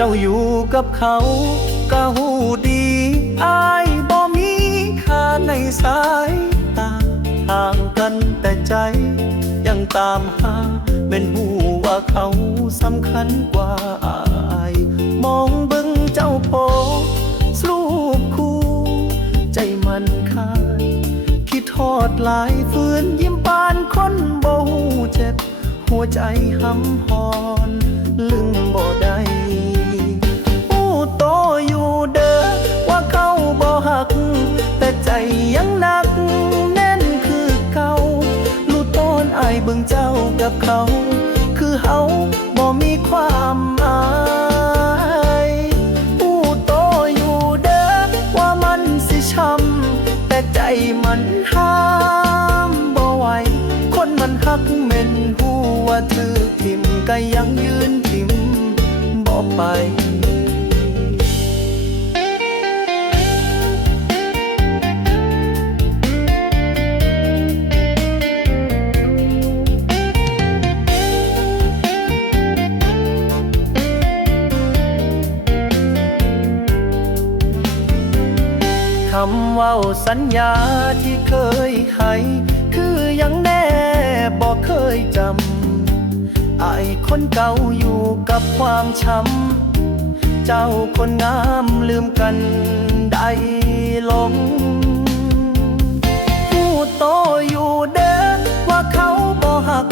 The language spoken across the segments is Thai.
เจ้าอยู่กับเขาก็หูดีอายบ่มีค่าในสายตาห่างกันแต่ใจ ยังตามหาเป็นหูว่าเขาสำคัญกว่าอาย มองเบิ่งเจ้าโพสรูปคู่ ใจมันคายคิดทอดลายฝืนยิ้มปานคนบ่หูเจ็บ หัวใจหำหอน บิ่งเจ้ากับเขา คือเฮาบ่มีความหมายหูโตอยู่เด้อว่ามันสิช้ำแต่ใจมันห้ามบ่ไหวคนมันหักเม่นหูว่าถือทิมก็ยังยืนทิมบ่ไปำว่าสัญญาที่เคยให้คือยังแน่บอกเคยจำอายคนเก่าอยู่กับความช้ำเจ้าคนงามลืมกันได้ลงผู้โตอยู่เด้อว่าเขาบ่หัก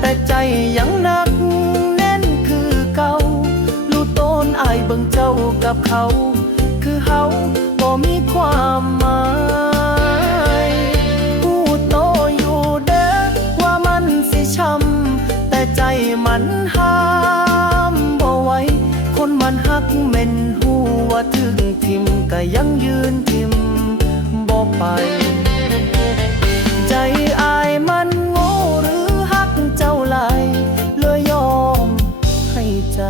แต่ใจยังหนักแน่นคือเก่ารู้ต้นอายเบิ่งเจ้ากับเขา คือเฮา มีความหมายพูดโนอยู่เด้อว่ามันสิช้ำแต่ใจมันห้ามบ่ไว้ คนมันหักเม่นหูว่าถึงทิมก็ยังยืนทิมบ่ไป ใจอายมันโง่หรือหักเจ้าไหลเลยยอมให้ใจ